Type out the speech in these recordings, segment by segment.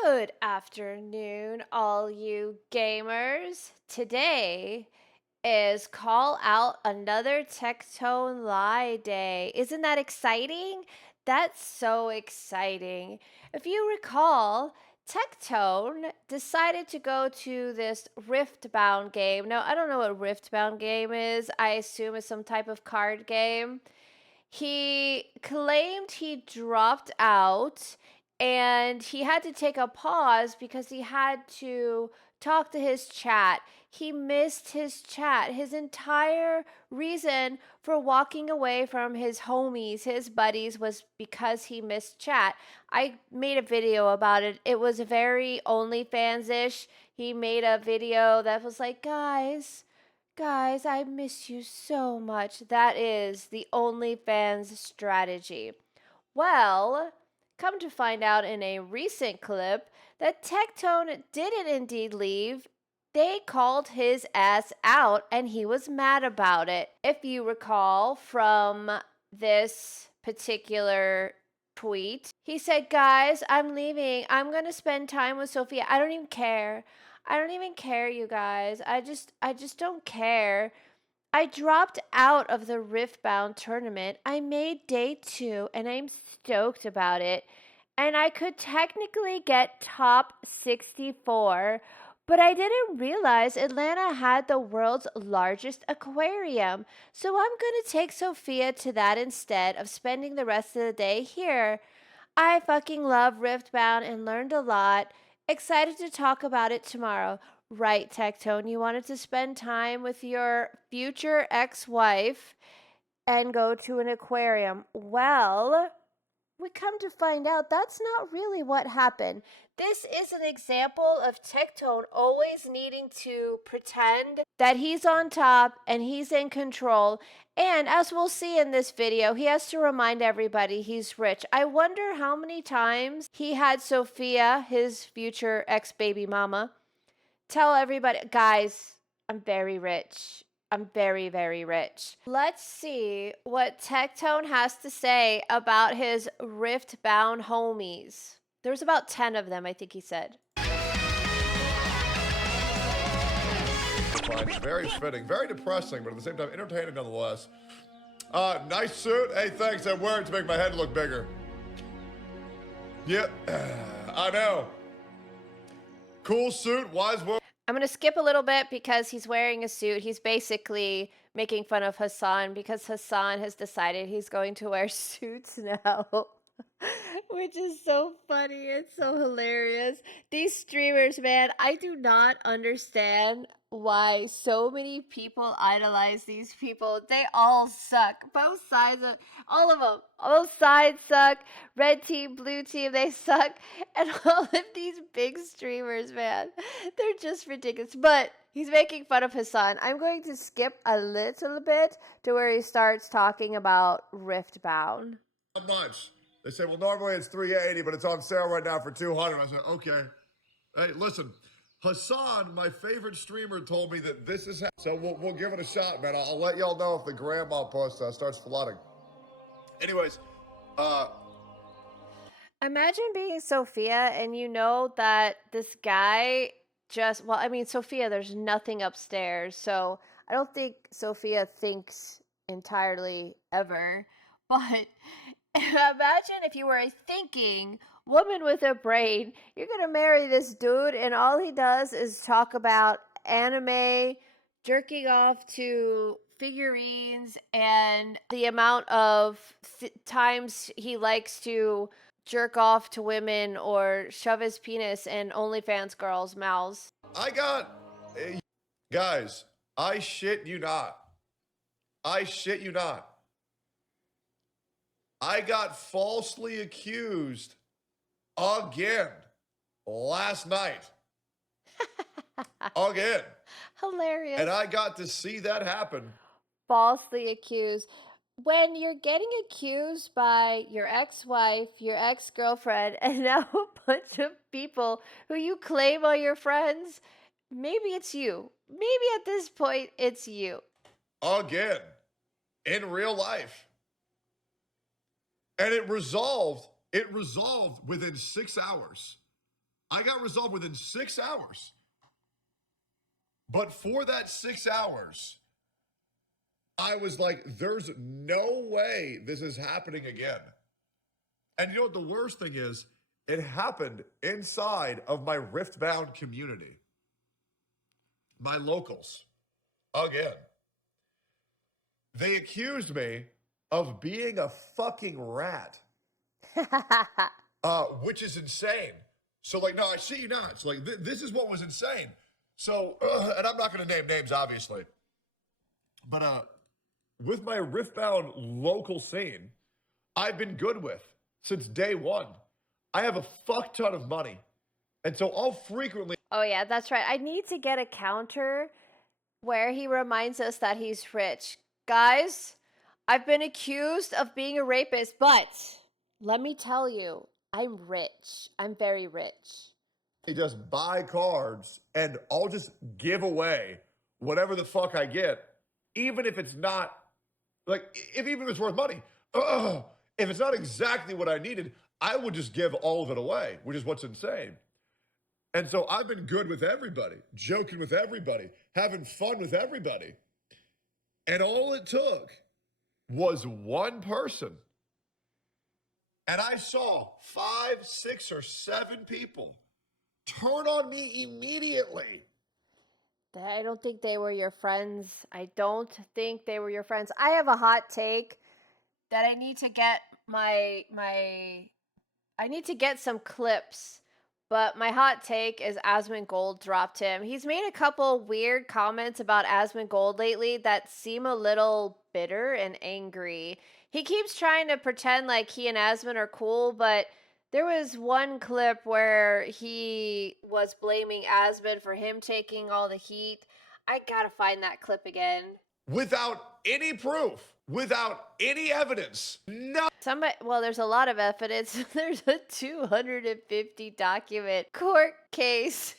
Good afternoon, all you gamers. Today is Call Out Another Tectone Lie Day. Isn't that exciting? That's so exciting. If you recall, Tectone decided to go to this Riftbound game. Now, I don't know what Riftbound game is. I assume it's some type of card game. He claimed he dropped out and he had to take a pause because he had to talk to his chat. He missed his chat. His entire reason for walking away from his homies, his buddies, was because he missed chat. I made a video about it. It was very OnlyFans-ish. He made a video that was like, guys, I miss you so much. That is the OnlyFans strategy. Well, come to find out in a recent clip that Tectone didn't indeed leave. They called his ass out and he was mad about it. If you recall from this particular tweet, he said, guys, I'm leaving. I'm going to spend time with Sophia. I don't even care. I don't even care, you guys. I just don't care. I dropped out of the Riftbound tournament. I made day 2 and I'm stoked about it. And I could technically get top 64, but I didn't realize Atlanta had the world's largest aquarium. So I'm going to take Sophia to that instead of spending the rest of the day here. I fucking love Riftbound and learned a lot. Excited to talk about it tomorrow. Right, Tectone, you wanted to spend time with your future ex-wife and go to an aquarium. Well, we come to find out that's not really what happened. This is an example of Tectone always needing to pretend that he's on top and he's in control. And as we'll see in this video, he has to remind everybody he's rich. I wonder how many times he had Sophia, his future ex-baby mama, tell everybody, guys, I'm very rich. I'm very, very rich. Let's see what Tectone has to say about his Riftbound homies. There's about 10 of them, I think he said. Very fitting, very depressing, but at the same time entertaining nonetheless. Nice suit. Hey, thanks. I'm wearing it to make my head look bigger. Yep, I know. Cool suit, wise woman. I'm going to skip a little bit because he's wearing a suit. He's basically making fun of Hassan because Hassan has decided he's going to wear suits now. Which is so funny. It's so hilarious. These streamers, man, I do not understand why so many people idolize these people. They all suck. Both sides of all of them. Both sides suck. Red team, blue team, they suck. And all of these big streamers, man, they're just ridiculous. But he's making fun of Hassan. I'm going to skip a little bit to where he starts talking about Riftbound. How much? They say, well, normally it's $380, but it's on sale right now for $200. I said, okay. Hey, listen, Hassan, my favorite streamer, told me that this is how. So we'll give it a shot, man. I'll let y'all know if the grandma post starts flooding. Anyways, imagine being Sophia and you know that this guy just, well, I mean, Sophia, there's nothing upstairs. So I don't think Sophia thinks entirely ever. But imagine if you were a thinking woman with a brain, you're going to marry this dude and all he does is talk about anime, jerking off to figurines, and the amount of times he likes to jerk off to women or shove his penis in OnlyFans girls' mouths. Guys, I shit you not. I shit you not. I got falsely accused again last night. Again. Hilarious. And I got to see that happen. Falsely accused. When you're getting accused by your ex-wife, your ex-girlfriend, and now a bunch of people who you claim are your friends, maybe it's you. Maybe at this point, it's you. Again. In real life. And it resolved within 6 hours. I got resolved within 6 hours. But for that 6 hours, I was like, there's no way this is happening again. And you know what the worst thing is? It happened inside of my Riftbound community. My locals. Again. They accused me of being a fucking rat. Which is insane. So, like, no, I see you not. So, like, this is what was insane. So, and I'm not going to name names, obviously. But with my Riftbound local scene, I've been good with since day one. I have a fuck ton of money. And so I'll frequently... Oh, yeah, that's right. I need to get a counter where he reminds us that he's rich. Guys, I've been accused of being a rapist, but let me tell you, I'm rich. I'm very rich. Just buy cards and I'll just give away whatever the fuck I get, even if it's not, like, even if it's worth money. If it's not exactly what I needed, I would just give all of it away, which is what's insane. And so I've been good with everybody, joking with everybody, having fun with everybody. And all it took was one person. And I saw 5, 6, or 7 people turn on me immediately. I don't think they were your friends. I don't think they were your friends. I have a hot take that I need to get I need to get some clips. But my hot take is Asmongold dropped him. He's made a couple weird comments about Asmongold lately that seem a little bitter and angry. He keeps trying to pretend like he and Asmon are cool, but there was one clip where he was blaming Asmon for him taking all the heat. I gotta find that clip again. Without any proof, without any evidence, no. Well, there's a lot of evidence. There's a 250 document court case.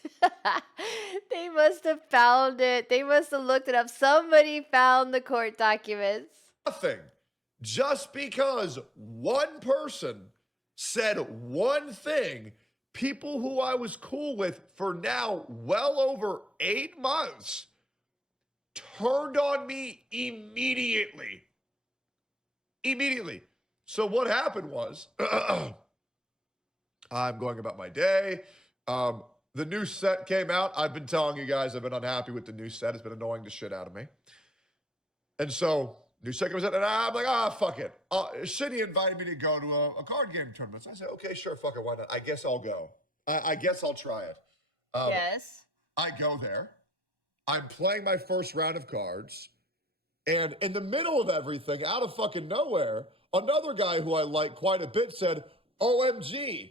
They must have found it. They must have looked it up. Somebody found the court documents. Nothing. Just because one person said one thing, people who I was cool with for now well over 8 months turned on me immediately. Immediately. So what happened was, I'm going about my day. The new set came out. I've been telling you guys I've been unhappy with the new set. It's been annoying the shit out of me. And so, new set comes out, and I'm like, fuck it. Shinny invited me to go to a card game tournament. So I said, okay, sure, fuck it, why not? I guess I'll go. I guess I'll try it. Yes. I go there. I'm playing my first round of cards. And in the middle of everything, out of fucking nowhere, another guy who I like quite a bit said, OMG,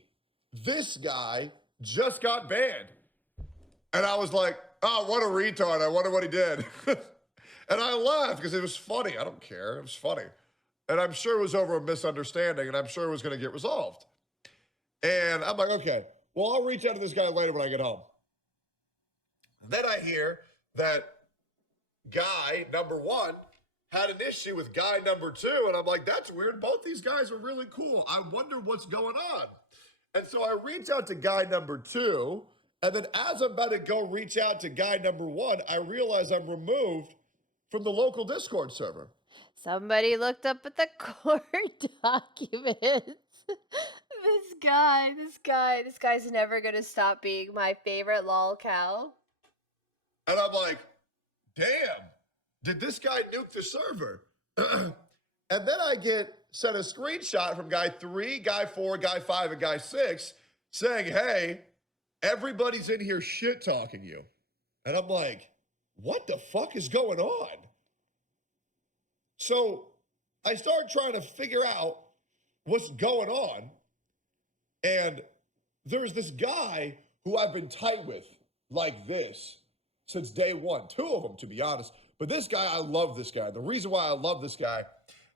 this guy just got banned. And I was like, oh, what a retard. I wonder what he did. And I laughed because it was funny. I don't care. It was funny. And I'm sure it was over a misunderstanding, and I'm sure it was going to get resolved. And I'm like, okay, well, I'll reach out to this guy later when I get home. Then I hear that guy number 1 had an issue with guy number 2, and I'm like, that's weird. Both these guys are really cool. I wonder what's going on. And so I reach out to guy number 2, and then as I'm about to go reach out to guy number 1, I realize I'm removed from the local Discord server. Somebody looked up at the court documents. This guy's never gonna stop being my favorite lolcow. And I'm like, damn, did this guy nuke the server? And then I get sent a screenshot from guy 3, guy 4, guy 5, and guy 6 saying, hey, everybody's in here shit talking you. And I'm like, what the fuck is going on? So I start trying to figure out what's going on. And there's this guy who I've been tight with like this since day 1. 2 of them, to be honest. But this guy, I love this guy. The reason why I love this guy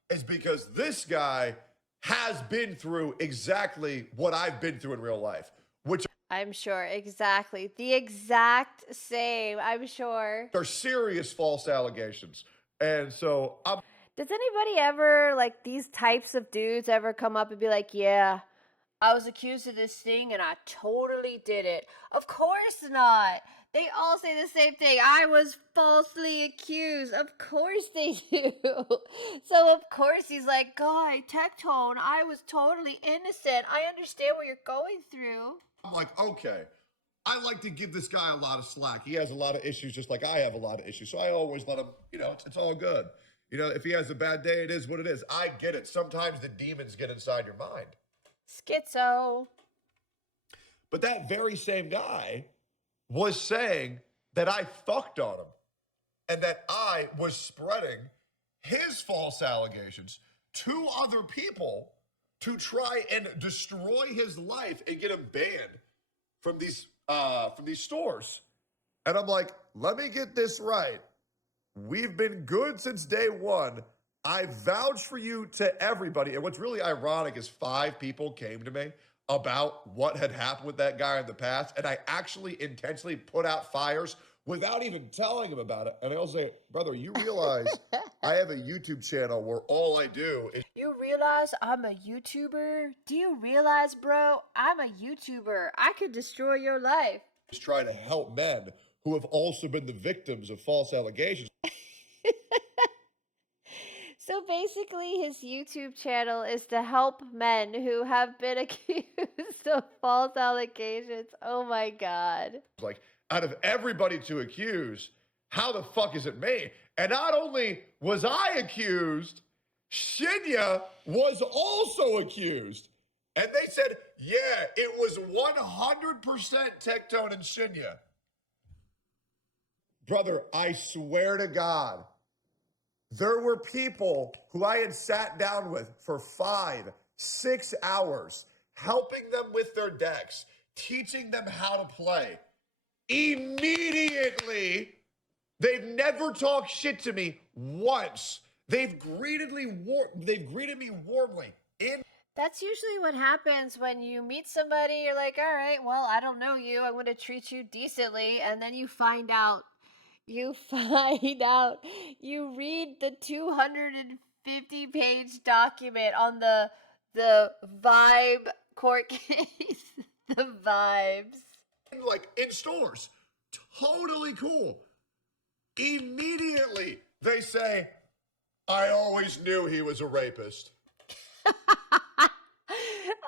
is because this guy has been through exactly what I've been through in real life, which I'm sure, exactly. The exact same, I'm sure. are serious false allegations. And so Does anybody ever, like, these types of dudes ever come up and be like, yeah, I was accused of this thing and I totally did it. Of course not. They all say the same thing. I was falsely accused. Of course they do. So of course he's like, Guy, Tectone, I was totally innocent. I understand what you're going through. I'm like, okay. I like to give this guy a lot of slack. He has a lot of issues just like I have a lot of issues. So I always let him, it's all good. If he has a bad day, it is what it is. I get it. Sometimes the demons get inside your mind. Schizo. But that very same guy was saying that I fucked on him and that I was spreading his false allegations to other people to try and destroy his life and get him banned from these stores. And I'm like, let me get this right. We've been good since day one. I vouch for you to everybody. And what's really ironic is 5 people came to me about what had happened with that guy in the past. And I actually intentionally put out fires without even telling him about it. And I also say, brother, you realize I have a YouTube channel where all I do is... You realize I'm a YouTuber? Do you realize, bro, I'm a YouTuber. I could destroy your life. Just try to help men who have also been the victims of false allegations. So basically, his YouTube channel is to help men who have been accused of false allegations. Oh my God. Like, out of everybody to accuse, how the fuck is it me? And not only was I accused, Shinya was also accused. And they said, yeah, it was 100% Tectone and Shinya. Brother, I swear to God, there were people who I had sat down with for 5, 6 hours, helping them with their decks, teaching them how to play. Immediately, they've never talked shit to me once. They've greeted me warmly. That's usually what happens when you meet somebody. You're like, all right, well, I don't know you. I'm going to treat you decently. And then you find out. You read the 250-page document on the vibe court case. The vibes. Like in stores. Totally cool. Immediately, they say, I always knew he was a rapist.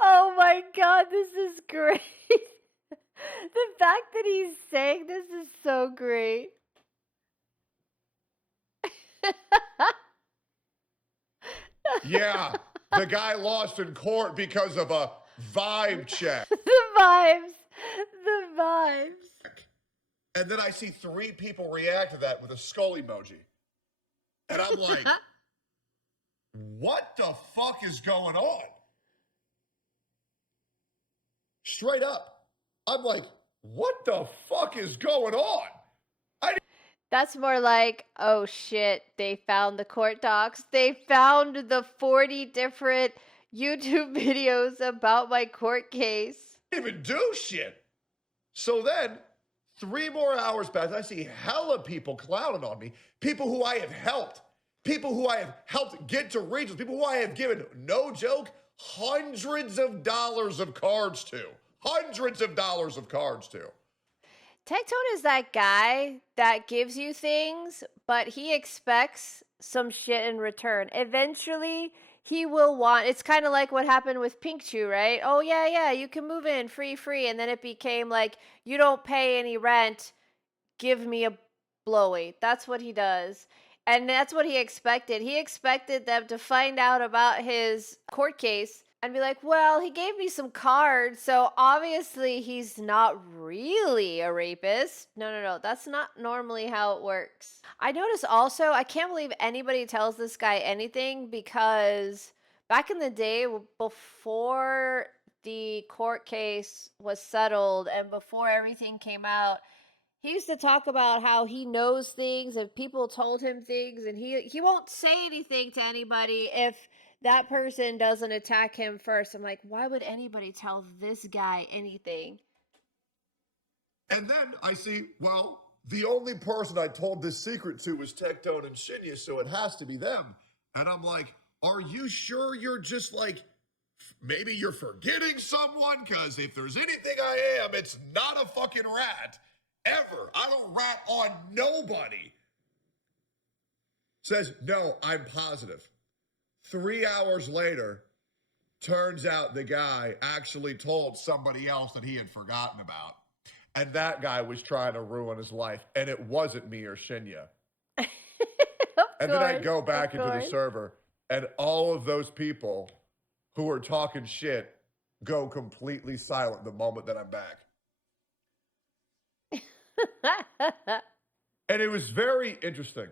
Oh my God, this is great. The fact that he's saying this is so great. Yeah, the guy lost in court because of a vibe check. The vibes. And then I see 3 people react to that with a skull emoji. And I'm like, what the fuck is going on? Straight up. I'm like, what the fuck is going on? That's more like, oh shit, they found the court docs. They found the 40 different YouTube videos about my court case. I didn't even do shit. So then, 3 more hours pass. I see hella people clowning on me. People who I have helped. People who I have helped get to regions. People who I have given, no joke, hundreds of dollars of cards to. Hundreds of dollars of cards to. Tectone is that guy that gives you things, but he expects some shit in return. Eventually, he will want... It's kind of like what happened with Pinkchyu, right? Oh, yeah, you can move in free. And then it became like, you don't pay any rent, give me a blowy. That's what he does. And that's what he expected. He expected them to find out about his court case and be like, well, he gave me some cards, so obviously he's not really a rapist. No. That's not normally how it works. I notice also, I can't believe anybody tells this guy anything, because back in the day, before the court case was settled and before everything came out, he used to talk about how he knows things and people told him things, and he won't say anything to anybody if that person doesn't attack him first. I'm like, why would anybody tell this guy anything? And then I see, well, the only person I told this secret to was Tectone and Shinya, so it has to be them. And I'm like, are you sure you're just like Maybe you're forgetting someone, because if there's anything I am, it's not a fucking rat. Ever. I don't rat on nobody. Says, no, I'm positive. 3 hours later, turns out the guy actually told somebody else that he had forgotten about. And that guy was trying to ruin his life. And it wasn't me or Shinya. And then I go back into the server, and all of those people who are talking shit go completely silent the moment that I'm back. And it was very interesting.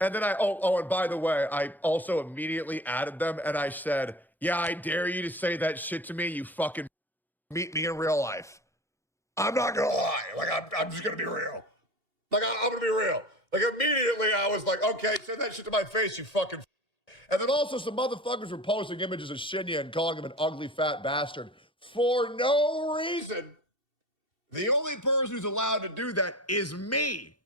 And then and by the way, I also immediately added them, and I said, yeah, I dare you to say that shit to me, you fucking meet me in real life. I'm not gonna lie. Like, I'm just gonna be real. Like, I'm gonna be real. Like, immediately I was like, okay, say that shit to my face, you fucking. And then also some motherfuckers were posting images of Shinya and calling him an ugly fat bastard for no reason. The only person who's allowed to do that is me.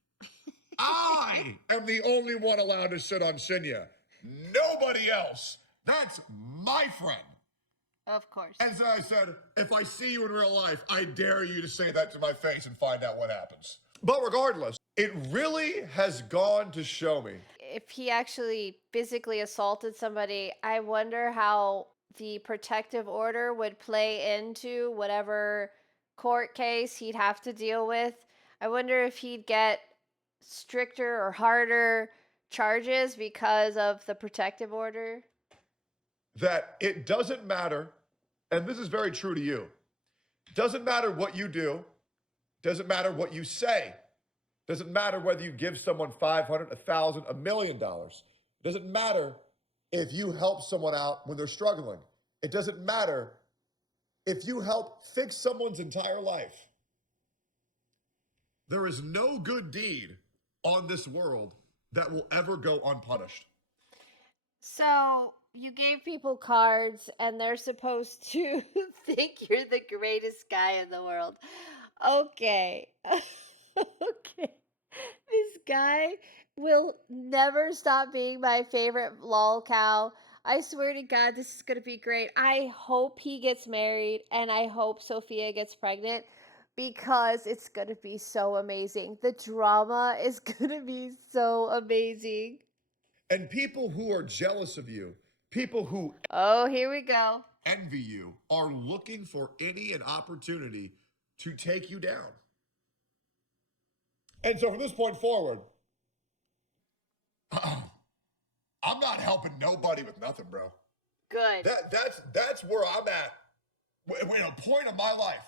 I am the only one allowed to shit on Shinya. Nobody else. That's my friend. Of course. And so I said, if I see you in real life, I dare you to say that to my face and find out what happens. But regardless, it really has gone to show me. If he actually physically assaulted somebody, I wonder how the protective order would play into whatever court case he'd have to deal with. I wonder if he'd get stricter or harder charges because of the protective order. That it doesn't matter, and this is very true to you, doesn't matter what you do, doesn't matter what you say, doesn't matter whether you give someone $500, $1,000, $1 million. Doesn't matter if you help someone out when they're struggling. It doesn't matter if you help fix someone's entire life. There is no good deed on this world that will ever go unpunished. So you gave people cards and they're supposed to think you're the greatest guy in the world. Okay. Okay. This guy will never stop being my favorite lolcow. I swear to God, this is going to be great. I hope he gets married and I hope Sophia gets pregnant because it's going to be so amazing. The drama is going to be so amazing. And people who are jealous of you, people who here we go, envy you, are looking for an opportunity to take you down. And so from this point forward, I'm not helping nobody with nothing, bro. Good. That's where I'm at. In a point of my life,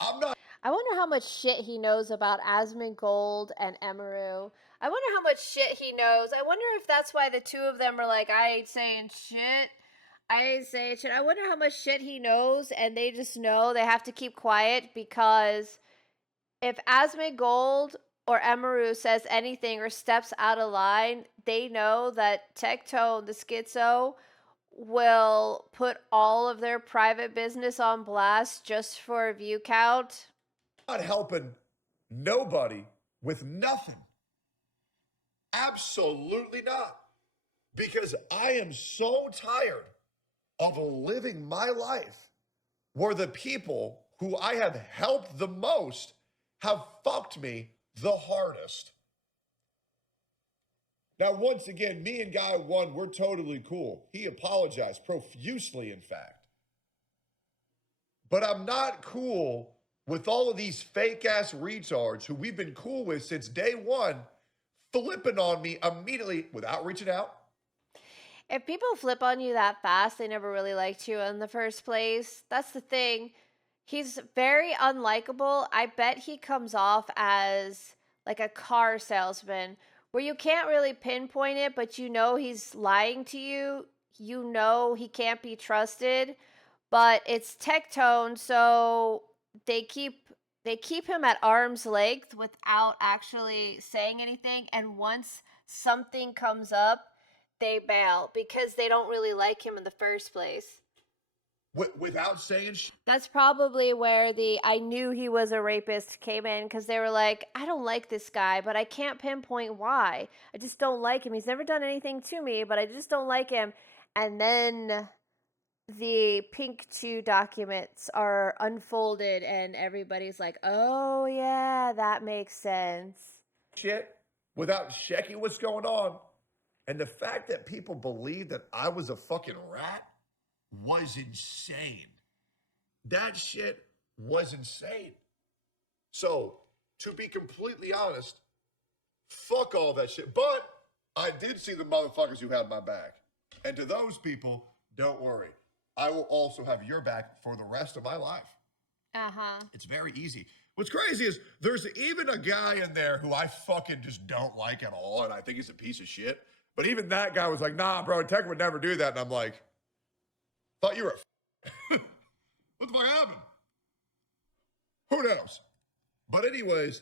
I'm not. I wonder how much shit he knows about Asmongold and Emiru. I wonder how much shit he knows. I wonder if that's why the two of them are like, I ain't saying shit. I ain't saying shit. I wonder how much shit he knows, and they just know they have to keep quiet because if Asmongold or Emiru says anything or steps out of line, they know that Tectone, the schizo, will put all of their private business on blast just for a view count. Not helping nobody with nothing. Absolutely not. Because I am so tired of living my life where the people who I have helped the most have fucked me the hardest. Now, once again, me and Guy 1, we're totally cool. He apologized profusely, in fact. But I'm not cool with all of these fake-ass retards who we've been cool with since day one, flipping on me immediately without reaching out. If people flip on you that fast, they never really liked you in the first place. That's the thing. He's very unlikable. I bet he comes off as like a car salesman where you can't really pinpoint it, but you know he's lying to you. You know he can't be trusted, but it's Tectone, so they keep him at arm's length without actually saying anything. And once something comes up, they bail because they don't really like him in the first place. Without saying shit. That's probably where the I knew he was a rapist came in, because they were like, I don't like this guy, but I can't pinpoint why. I just don't like him. He's never done anything to me, but I just don't like him. And then the Pinkchyu documents are unfolded and everybody's like, "Oh yeah, that makes sense." shit without checking what's going on. And the fact that people believed that I was a fucking rat was insane. That shit was insane. So, to be completely honest, fuck all that shit. But I did see the motherfuckers who had my back. And to those people, don't worry. I will also have your back for the rest of my life. Uh-huh. It's very easy. What's crazy is there's even a guy in there who I fucking just don't like at all, and I think he's a piece of shit. But even that guy was like, nah, bro, Tech would never do that. And I'm like, thought you were a what the fuck happened? Who knows? But anyways,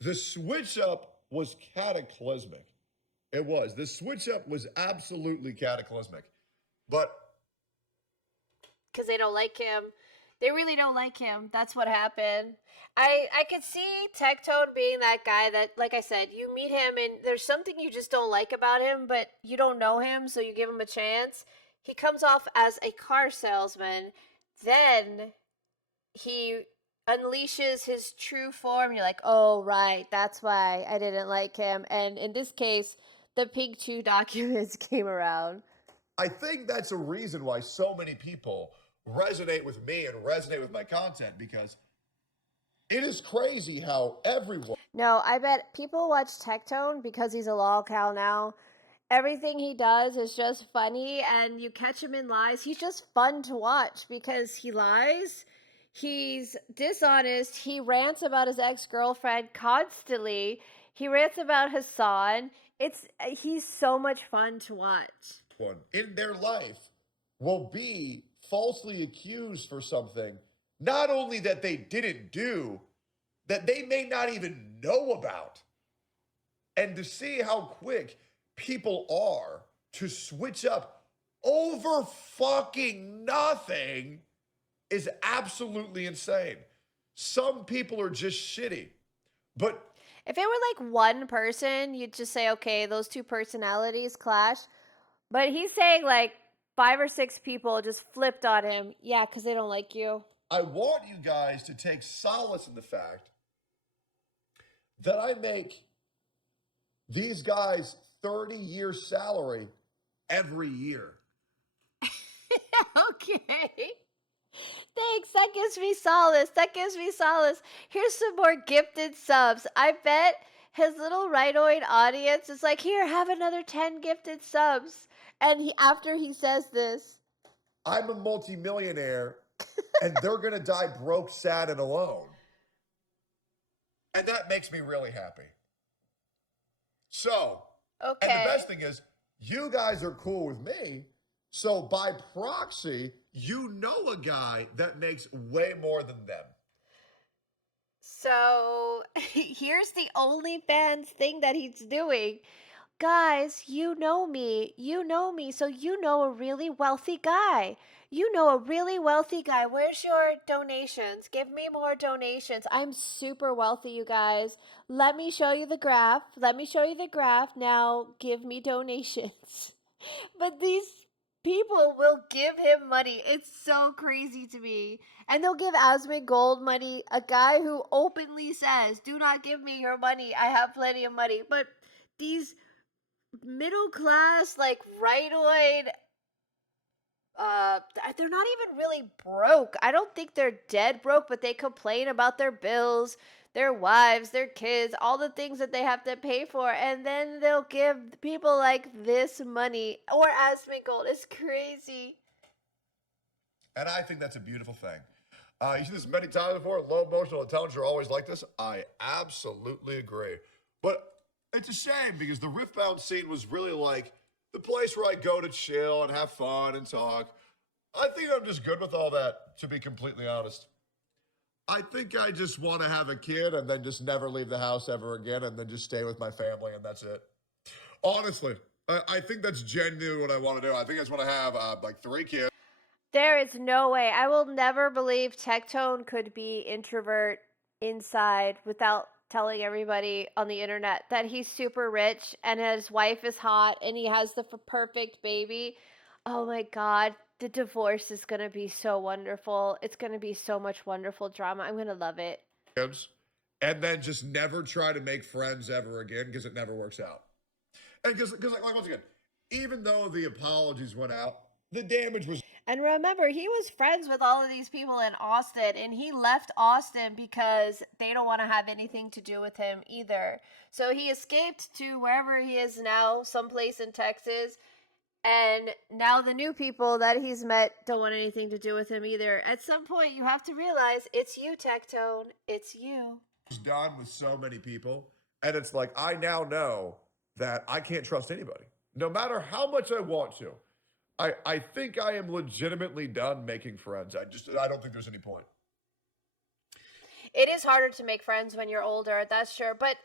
the switch up was cataclysmic. It was. The switch up was absolutely cataclysmic. But Because they don't like him. They really don't like him. That's what happened. I could see Tectone being that guy that, like I said, you meet him and there's something you just don't like about him, but you don't know him, so you give him a chance. He comes off as a car salesman. Then he unleashes his true form. You're like, oh, right, that's why I didn't like him. And in this case, the Pinkchyu documents came around. I think that's a reason why so many people resonate with me and resonate with my content, because it is crazy how everyone. No, I bet people watch Tectone because he's a lolcow now. Everything he does is just funny, and you catch him in lies. He's just fun to watch because he lies. He's dishonest. He rants about his ex-girlfriend constantly. He rants about Hassan. He's so much fun to watch. In their life will be falsely accused for something, not only that they didn't do, that they may not even know about. And to see how quick people are to switch up over fucking nothing is absolutely insane. Some people are just shitty. But if it were like one person, you'd just say, okay, those two personalities clash. But he's saying like 5 or 6 people just flipped on him. Yeah, because they don't like you. I want you guys to take solace in the fact that I make these guys 30-year salary every year. Okay. Thanks. That gives me solace. That gives me solace. Here's some more gifted subs. I bet his little Rightoid audience is like, here, have another 10 gifted subs. And after he says this, I'm a multimillionaire and they're going to die broke, sad, and alone. And that makes me really happy. So, okay. And the best thing is, you guys are cool with me. So by proxy, you know a guy that makes way more than them. So here's the OnlyFans thing that he's doing. Guys, you know me, so you know a really wealthy guy. You know a really wealthy guy. Where's your donations? Give me more donations. I'm super wealthy, you guys. Let me show you the graph. Now give me donations. But these people will give him money. It's so crazy to me. And they'll give Asmongold money, a guy who openly says, do not give me your money. I have plenty of money. But these middle class, like Rightoid, they're not even really broke. I don't think they're dead broke, but they complain about their bills, their wives, their kids, all the things that they have to pay for, and then they'll give people like this money. Or Asmongold. It's crazy. And I think that's a beautiful thing. You see this many times before. Low emotional intelligence are always like this. I absolutely agree. But it's a shame because the Riftbound scene was really like the place where I go to chill and have fun and talk. I think I'm just good with all that, to be completely honest. I think I just want to have a kid and then just never leave the house ever again and then just stay with my family and that's it. Honestly, I think that's genuinely what I want to do. I think I just want to have like 3 kids. There is no way. I will never believe Tectone could be introvert inside without telling everybody on the internet that he's super rich and his wife is hot and he has the perfect baby. Oh my God. The divorce is gonna be so wonderful. It's gonna be so much wonderful drama. I'm gonna love it. And then just never try to make friends ever again because it never works out. And because like once again, even though the apologies went out, the damage was. And remember, he was friends with all of these people in Austin, and he left Austin because they don't want to have anything to do with him either. So he escaped to wherever he is now, someplace in Texas. And now the new people that he's met don't want anything to do with him either. At some point, you have to realize it's you, Tectone. It's you. Done with so many people. And it's like, I now know that I can't trust anybody, no matter how much I want to. I think I am legitimately done making friends. I don't think there's any point. It is harder to make friends when you're older, that's sure. But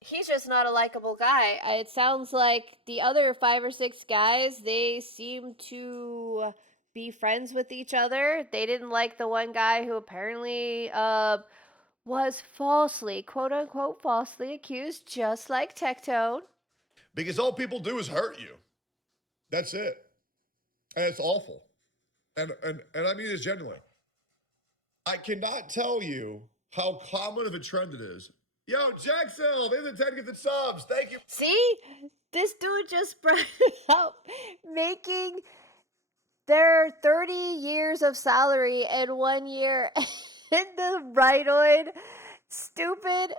he's just not a likable guy. It sounds like the other 5 or 6 guys, they seem to be friends with each other. They didn't like the one guy who apparently was falsely, quote unquote, falsely accused, just like Tectone. Because all people do is hurt you. That's it. And it's awful. And I mean this genuinely. I cannot tell you how common of a trend it is. Yo, Jacksel, there's the 10 gifted subs. Thank you. See? This dude just brought up making their 30 years of salary in 1 year. And the Rightoid stupid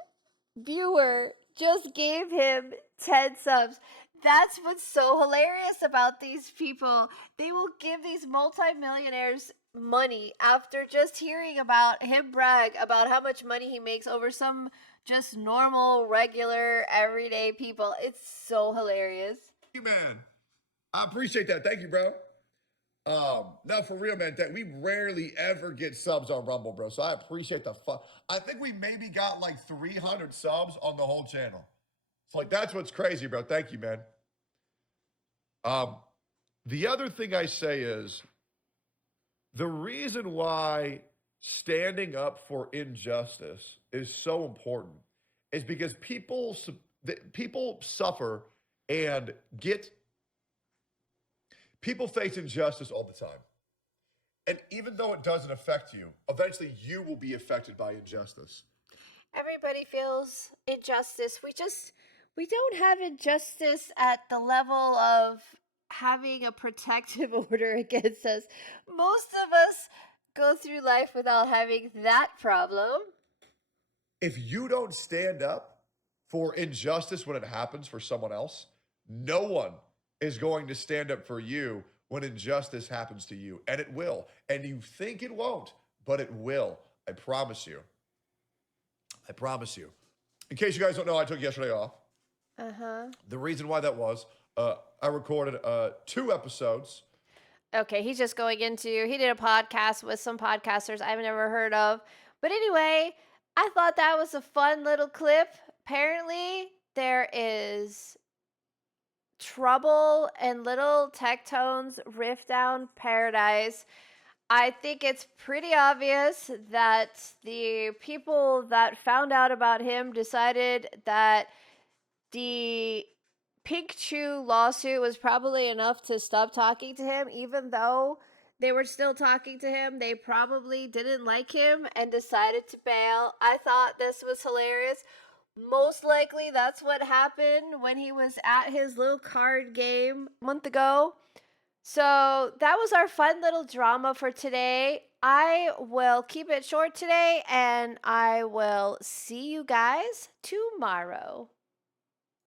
viewer just gave him 10 subs. That's what's so hilarious about these people. They will give these multimillionaires money after just hearing about him brag about how much money he makes over some just normal, regular, everyday people. It's so hilarious. Hey, man, I appreciate that. Thank you, bro. No, for real, man. We rarely ever get subs on Rumble, bro. So I appreciate the fun. I think we maybe got like 300 subs on the whole channel. It's like, that's what's crazy, bro. Thank you, man. The other thing I say is the reason why standing up for injustice is so important is because people suffer and people face injustice all the time. And even though it doesn't affect you, eventually you will be affected by injustice. Everybody feels injustice. We don't have injustice at the level of having a protective order against us. Most of us go through life without having that problem. If you don't stand up for injustice when it happens for someone else, no one is going to stand up for you when injustice happens to you. And it will. And you think it won't, but it will. I promise you. I promise you. In case you guys don't know, I took yesterday off. The reason why that was, I recorded 2 episodes. Okay, he's just going into, he did a podcast with some podcasters I've never heard of. But anyway, I thought that was a fun little clip. Apparently, there is trouble in little Tectone's Riftbound paradise. I think it's pretty obvious that the people that found out about him decided that the Pinkchyu lawsuit was probably enough to stop talking to him. Even though they were still talking to him, they probably didn't like him and decided to bail. I thought this was hilarious. Most likely that's what happened when he was at his little card game a month ago. So that was our fun little drama for today. I will keep it short today, and I will see you guys tomorrow.